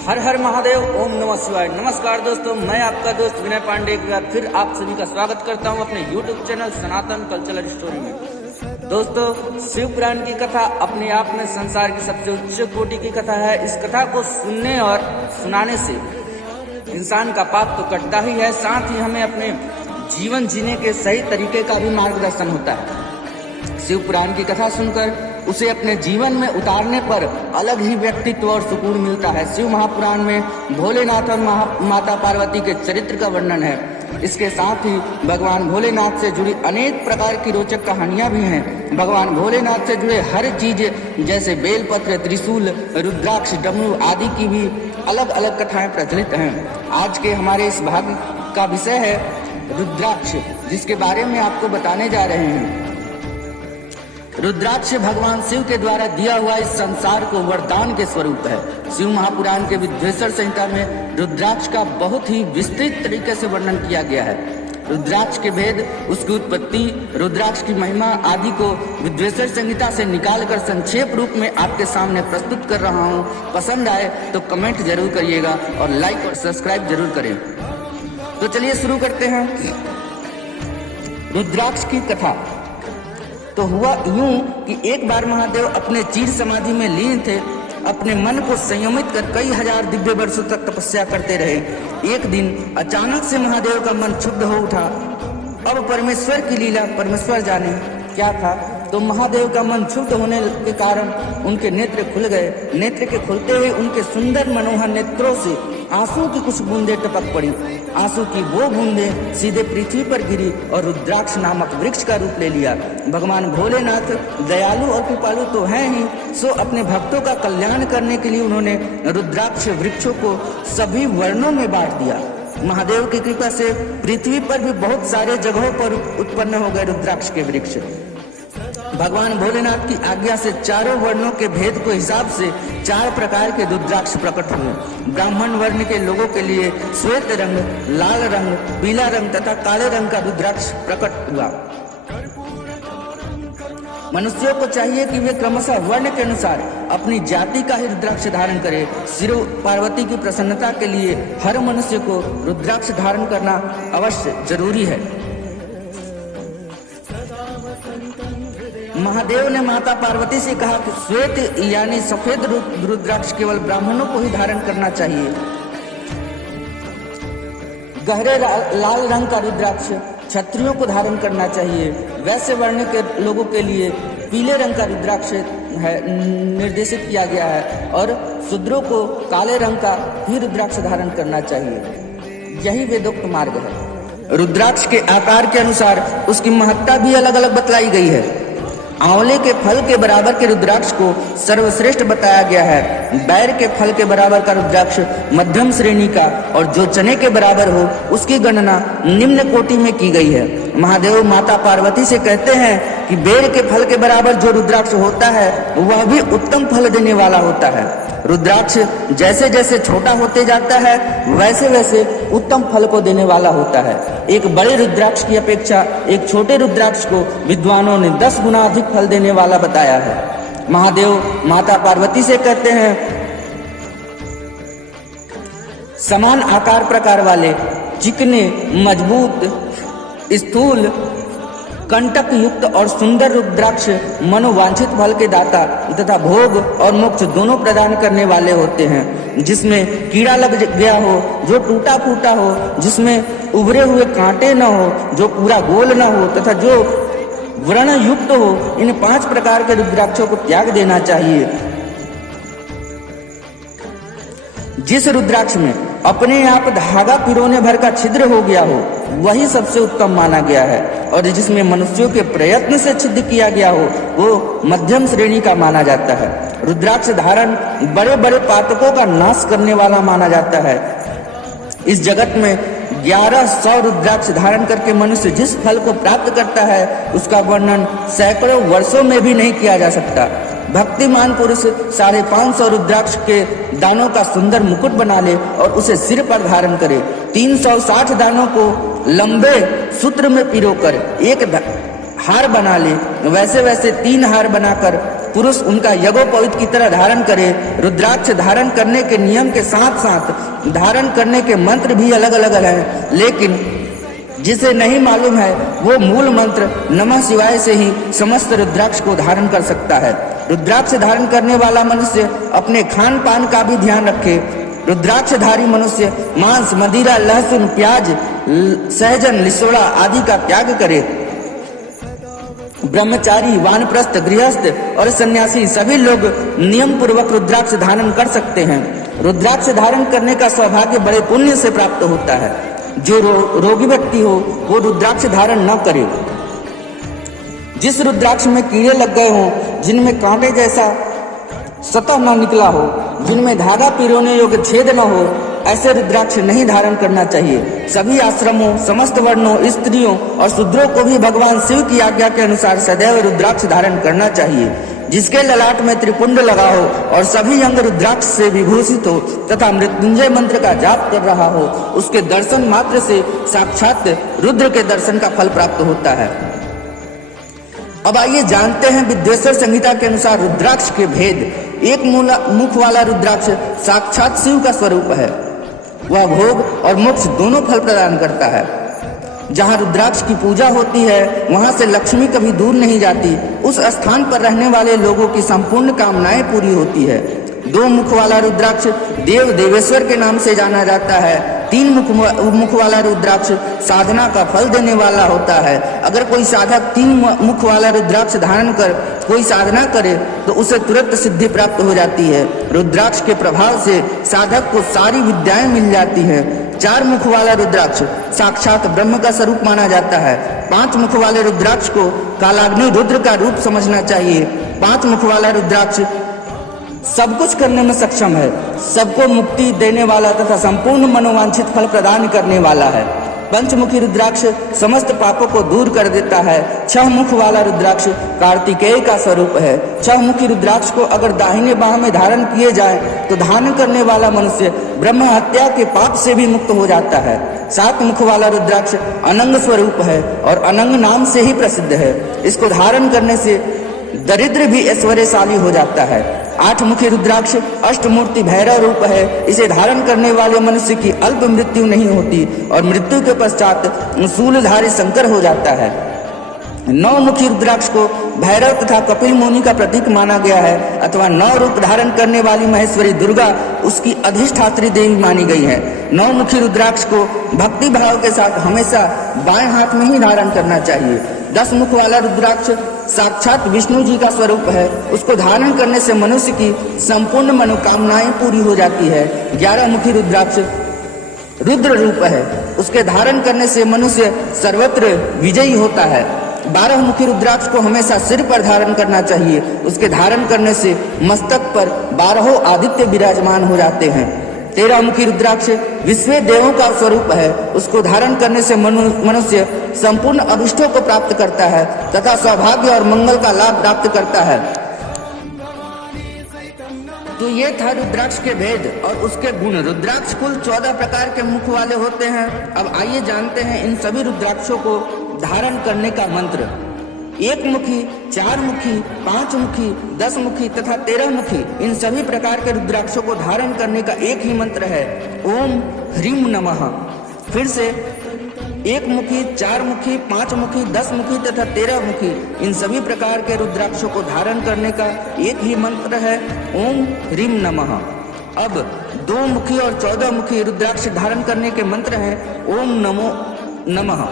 हर हर महादेव, ओम नमः शिवाय। नमस्कार दोस्तों, मैं आपका दोस्त विनय पांडे एक बार फिर आप सभी का स्वागत करता हूं अपने YouTube चैनल सनातन कल्चरल स्टोरी में। दोस्तों, शिव पुराण की कथा अपने आप में संसार की सबसे उच्च कोटि की कथा है। इस कथा को सुनने और सुनाने से इंसान का पाप तो कटता ही है, साथ ही हमें अपने जीवन जीने के सही तरीके का भी मार्गदर्शन होता है। शिव पुराण की कथा सुनकर उसे अपने जीवन में उतारने पर अलग ही व्यक्तित्व और सुकून मिलता है। शिव महापुराण में भोलेनाथ और माता पार्वती के चरित्र का वर्णन है। इसके साथ ही भगवान भोलेनाथ से जुड़ी अनेक प्रकार की रोचक कहानियां भी हैं। भगवान भोलेनाथ से जुड़े हर चीज जैसे बेलपत्र, त्रिशूल, रुद्राक्ष, डमरू आदि की भी अलग अलग कथाएं प्रचलित हैं। आज के हमारे इस भाग का विषय है रुद्राक्ष, जिसके बारे में आपको बताने जा रहे हैं। रुद्राक्ष भगवान शिव के द्वारा दिया हुआ इस संसार को वरदान के स्वरूप है। शिव महापुराण के विद्वेश्वर संहिता में रुद्राक्ष का बहुत ही विस्तृत तरीके से वर्णन किया गया है। रुद्राक्ष के भेद, उसकी उत्पत्ति, रुद्राक्ष की महिमा आदि को विद्वेश्वर संहिता से निकालकर संक्षेप रूप में आपके सामने प्रस्तुत कर रहा हूँ। पसंद आए तो कमेंट जरूर करिएगा और लाइक और सब्सक्राइब जरूर करें। तो चलिए शुरू करते हैं। रुद्राक्ष की कथा। तो हुआ यूं कि एक बार महादेव अपने चीर समाधि में लीन थे। अपने मन को संयमित कर कई हजार दिव्य वर्षों तक तपस्या करते रहे। एक दिन अचानक से महादेव का मन क्षुब्ध हो उठा। अब परमेश्वर की लीला परमेश्वर जाने क्या था। तो महादेव का मन क्षुब्ध होने के कारण उनके नेत्र खुल गए। नेत्र के खुलते हुए उनके सुंदर मनोहर नेत्रों से आंसू की कुछ बूंदें टपक पड़ी। आंसू की वो बूंदें सीधे पृथ्वी पर गिरी और रुद्राक्ष नामक वृक्ष का रूप ले लिया। भगवान भोलेनाथ दयालु और कृपालु तो हैं ही, सो अपने भक्तों का कल्याण करने के लिए उन्होंने रुद्राक्ष वृक्षों को सभी वर्णों में बांट दिया। महादेव की कृपा से पृथ्वी पर भी बहुत सारे जगहों पर उत्पन्न हो गए रुद्राक्ष के वृक्ष। भगवान भोलेनाथ की आज्ञा से चारों वर्णों के भेद को हिसाब से 4 प्रकार के रुद्राक्ष प्रकट हुए। ब्राह्मण वर्ण के लोगों के लिए श्वेत रंग, लाल रंग, पीला रंग तथा काले रंग का रुद्राक्ष प्रकट हुआ। मनुष्यों को चाहिए कि वे क्रमशः वर्ण के अनुसार अपनी जाति का ही रुद्राक्ष धारण करें। शिव पार्वती की प्रसन्नता के लिए हर मनुष्य को रुद्राक्ष धारण करना अवश्य जरूरी है। महादेव ने माता पार्वती से कहा कि श्वेत यानी सफेद रुद्राक्ष केवल ब्राह्मणों को ही धारण करना चाहिए। गहरे लाल रंग का रुद्राक्ष क्षत्रियों को धारण करना चाहिए। वैश्य वर्ण के लोगों के लिए पीले रंग का रुद्राक्ष निर्देशित किया गया है और शूद्रों को काले रंग का ही रुद्राक्ष धारण करना चाहिए। यही वेदोक्त मार्ग है। रुद्राक्ष के आकार के अनुसार उसकी महत्ता भी अलग अलग बतलाई गई है। आंवले के फल के बराबर के रुद्राक्ष को सर्वश्रेष्ठ बताया गया है। बैर के फल के बराबर का रुद्राक्ष मध्यम श्रेणी का और जो चने के बराबर हो उसकी गणना निम्न कोटि में की गई है। महादेव माता पार्वती से कहते हैं कि बेर के फल के बराबर जो रुद्राक्ष होता है वह भी उत्तम फल देने वाला होता है। रुद्राक्ष जैसे जैसे छोटा होते जाता है वैसे वैसे उत्तम फल को देने वाला होता है। एक बड़े रुद्राक्ष की अपेक्षा एक छोटे रुद्राक्ष को विद्वानों ने 10 गुना अधिक फल देने वाला बताया है। महादेव माता पार्वती से कहते हैं, समान आकार प्रकार वाले, चिकने, मजबूत, स्थूल, कंटक युक्त और सुंदर रुद्राक्ष मनोवांछित फल के दाता तथा भोग और मोक्ष दोनों प्रदान करने वाले होते हैं। जिसमें कीड़ा लग गया हो, जो टूटा फूटा हो, जिसमें उभरे हुए कांटे न हो, जो पूरा गोल न हो तथा जो व्रण युक्त हो। इन 5 प्रकार के रुद्राक्षों को त्याग देना चाहिए। जिस रुद्राक्ष में अपने आप धागा पिरोने भर का छिद्र हो गया हो वही सबसे उत्तम माना गया है और जिसमें मनुष्यों के प्रयत्न से छिद्र किया गया हो वो मध्यम श्रेणी का माना जाता है। रुद्राक्ष धारण बड़े बड़े पातकों का नाश करने वाला माना जाता है। इस जगत में 1100 रुद्राक्ष धारण करके मनुष्य जिस फल को प्राप्त करता है उसका वर्णन सैकड़ों वर्षों में भी नहीं किया जा सकता। भक्तिमान पुरुष 550 रुद्राक्ष के दानों का सुंदर मुकुट बना ले और उसे सिर पर धारण करे। 360 दानों को लंबे सूत्र में पिरोकर एक हार बना ले। वैसे वैसे 3 हार बनाकर पुरुष उनका यज्ञोपवीत की तरह धारण करे। रुद्राक्ष धारण करने के नियम के साथ साथ धारण करने के मंत्र भी अलग अलग हैं, लेकिन जिसे नहीं मालूम है वो मूल मंत्र नमः शिवाय से ही समस्त रुद्राक्ष को धारण कर सकता है। रुद्राक्ष धारण करने वाला मनुष्य अपने खान पान का भी ध्यान रखे। रुद्राक्षधारी मनुष्य मांस, मदिरा, लहसुन, प्याज, सहजन, लिसोड़ा आदि का त्याग करे। ब्रह्मचारी, वानप्रस्थ, गृहस्थ और सन्यासी सभी लोग नियम पूर्वक रुद्राक्ष धारण कर सकते हैं। रुद्राक्ष धारण करने का सौभाग्य बड़े पुण्य से प्राप्त होता है। जो रोगी व्यक्ति हो वो रुद्राक्ष धारण न करे। जिस रुद्राक्ष में कीड़े लग गए हों, जिनमें कांटे जैसा सतह न निकला हो, जिनमें धागा पिरोने योग्य छेद न हो, ऐसे रुद्राक्ष नहीं धारण करना चाहिए। सभी आश्रमों, समस्त वर्णों, स्त्रियों और शूद्रों को भी भगवान शिव की आज्ञा के अनुसार सदैव रुद्राक्ष धारण करना चाहिए। जिसके ललाट में त्रिपुंड लगा हो और सभी अंग रुद्राक्ष से विभूषित हो तथा मृत्युंजय मंत्र का जाप कर रहा हो, उसके दर्शन मात्र से साक्षात रुद्र के दर्शन का फल प्राप्त होता है। अब आइए जानते हैं विद्वेश्वर संहिता के अनुसार रुद्राक्ष के भेद। एक मुख वाला रुद्राक्ष साक्षात शिव का स्वरूप है। वह भोग और मोक्ष दोनों फल प्रदान करता है। जहाँ रुद्राक्ष की पूजा होती है वहां से लक्ष्मी कभी दूर नहीं जाती। उस स्थान पर रहने वाले लोगों की संपूर्ण कामनाएं पूरी होती है। दो मुख वाला रुद्राक्ष देव देवेश्वर के नाम से जाना जाता है। तीन मुख वाला रुद्राक्ष साधना का फल देने वाला होता है। अगर कोई साधक तीन मुख वाला रुद्राक्ष धारण कर कोई साधना करे तो उसे तुरंत सिद्धि प्राप्त हो जाती है। रुद्राक्ष के प्रभाव से साधक को सारी विद्याएं मिल जाती हैं। चार मुख वाला रुद्राक्ष साक्षात ब्रह्म का स्वरूप माना जाता है। पांच मुख वाले रुद्राक्ष को कालाग्नि रुद्र का रूप समझना चाहिए। पांच मुख वाला रुद्राक्ष सब कुछ करने में सक्षम है, सबको मुक्ति देने वाला तथा संपूर्ण मनोवांछित फल प्रदान करने वाला है। पंचमुखी रुद्राक्ष समस्त पापों को दूर कर देता है। छह मुख वाला रुद्राक्ष कार्तिकेय का स्वरूप है। छह मुखी रुद्राक्ष को अगर दाहिने बाह में धारण किए जाए तो धारण करने वाला मनुष्य ब्रह्म हत्या के पाप से भी मुक्त हो जाता है। सात मुख वाला रुद्राक्ष अनंग स्वरूप है और अनंग नाम से ही प्रसिद्ध है। इसको धारण करने से दरिद्र भी ऐश्वर्यशाली हो जाता है। आठ मुखी रुद्राक्ष अष्टमूर्ति भैरव रूप है। इसे धारण करने वाले मनुष्य की अल्प मृत्यु नहीं होती और मृत्यु के पश्चात शूलधारी शंकर हो जाता है। नौ मुखी रुद्राक्ष को भैरव तथा कपिल मुनि का प्रतीक माना गया है अथवा नौ रूप धारण करने वाली महेश्वरी दुर्गा उसकी अधिष्ठात्री देवी मानी गई है। नौ मुखी रुद्राक्ष को भक्ति भाव के साथ हमेशा बाएं हाथ में ही धारण करना चाहिए। 10 मुख वाला रुद्राक्ष साक्षात विष्णु जी का स्वरूप है। उसको धारण करने से मनुष्य की संपूर्ण मनोकामनाएं पूरी हो जाती है। 11 मुखी रुद्राक्ष रुद्र रूप है। उसके धारण करने से मनुष्य सर्वत्र विजयी होता है। 12 मुखी रुद्राक्ष को हमेशा सिर पर धारण करना चाहिए। उसके धारण करने से मस्तक पर 12 आदित्य विराजमान हो जाते हैं। 13 मुखी रुद्राक्ष विश्व देवों का स्वरूप है। उसको धारण करने से मनुष्य संपूर्ण अभिष्टों को प्राप्त करता है तथा सौभाग्य और मंगल का लाभ प्राप्त करता है। तो ये था रुद्राक्ष के भेद और उसके गुण। रुद्राक्ष कुल 14 प्रकार के मुख वाले होते हैं। अब आइए जानते हैं इन सभी रुद्राक्षों को धारण करने का मंत्र। 1 मुखी, 4 मुखी, 5 मुखी, 10 मुखी तथा 13 मुखी इन सभी प्रकार के रुद्राक्षों को धारण करने का एक ही मंत्र है, ओम ह्रीम नमः। फिर से 1 मुखी, 4 मुखी, 5 मुखी, 10 मुखी तथा 13 मुखी इन सभी प्रकार के रुद्राक्षों को धारण करने का एक ही मंत्र है, ओम ह्रीम नमः। अब 2 मुखी और 14 मुखी रुद्राक्ष धारण करने के मंत्र हैं, ओम नमो नमः।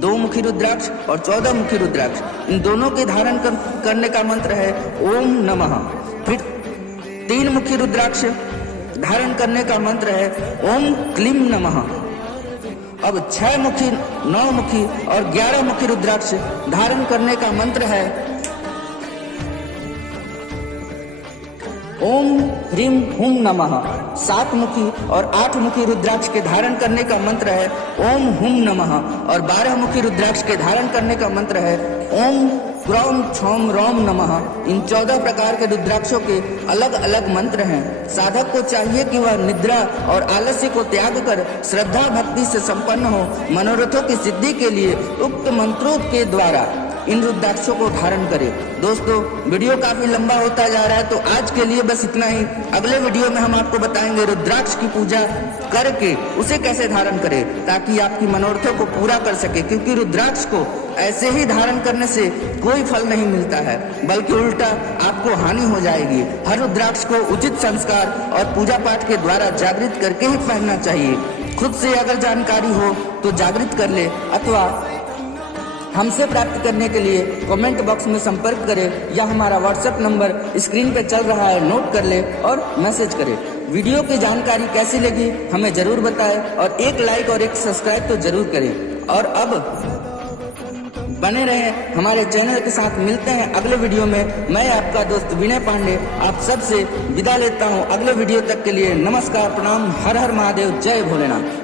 2 मुखी रुद्राक्ष और 14 मुखी रुद्राक्ष इन दोनों के धारण करने का मंत्र है, ओम नमः। फिर 3 मुखी रुद्राक्ष धारण करने का मंत्र है, ओम क्लीम नमः। अब 6 मुखी, 9 मुखी और 11 मुखी रुद्राक्ष धारण करने का मंत्र है, ओम ह्रीम हुम नमः। 7 मुखी और 8 मुखी रुद्राक्ष के धारण करने का मंत्र है, ओम हुम नमः। और 12 मुखी रुद्राक्ष के धारण करने का मंत्र है, ओम क्रोम क्षौम रोम नमः। इन 14 प्रकार के रुद्राक्षों के अलग अलग मंत्र हैं। साधक को चाहिए कि वह निद्रा और आलस्य को त्याग कर श्रद्धा भक्ति से संपन्न हो। मनोरथों की सिद्धि के लिए उक्त मंत्रों के द्वारा इन रुद्राक्षों को धारण करें। दोस्तों, वीडियो काफी लंबा होता जा रहा है, तो आज के लिए बस इतना ही। अगले वीडियो में हम आपको बताएंगे रुद्राक्ष की पूजा करके उसे कैसे धारण करें ताकि आपकी मनोरथों को पूरा कर सके, क्योंकि रुद्राक्ष को ऐसे ही धारण करने से कोई फल नहीं मिलता है, बल्कि उल्टा आपको हानि हो जाएगी। हर रुद्राक्ष को उचित संस्कार और पूजा पाठ के द्वारा जागृत करके ही पहनना चाहिए। खुद से अगर जानकारी हो तो जागृत कर ले, अथवा हमसे प्राप्त करने के लिए कमेंट बॉक्स में संपर्क करें या हमारा व्हाट्सएप नंबर स्क्रीन पे चल रहा है, नोट कर ले और मैसेज करें। वीडियो की जानकारी कैसी लगी हमें जरूर बताएं और एक लाइक और एक सब्सक्राइब तो जरूर करें। और अब बने रहें हमारे चैनल के साथ। मिलते हैं अगले वीडियो में। मैं आपका दोस्त विनय पांडे आप सबसे विदा लेता हूं। अगले वीडियो तक के लिए नमस्कार, प्रणाम, हर हर महादेव, जय भोलेनाथ।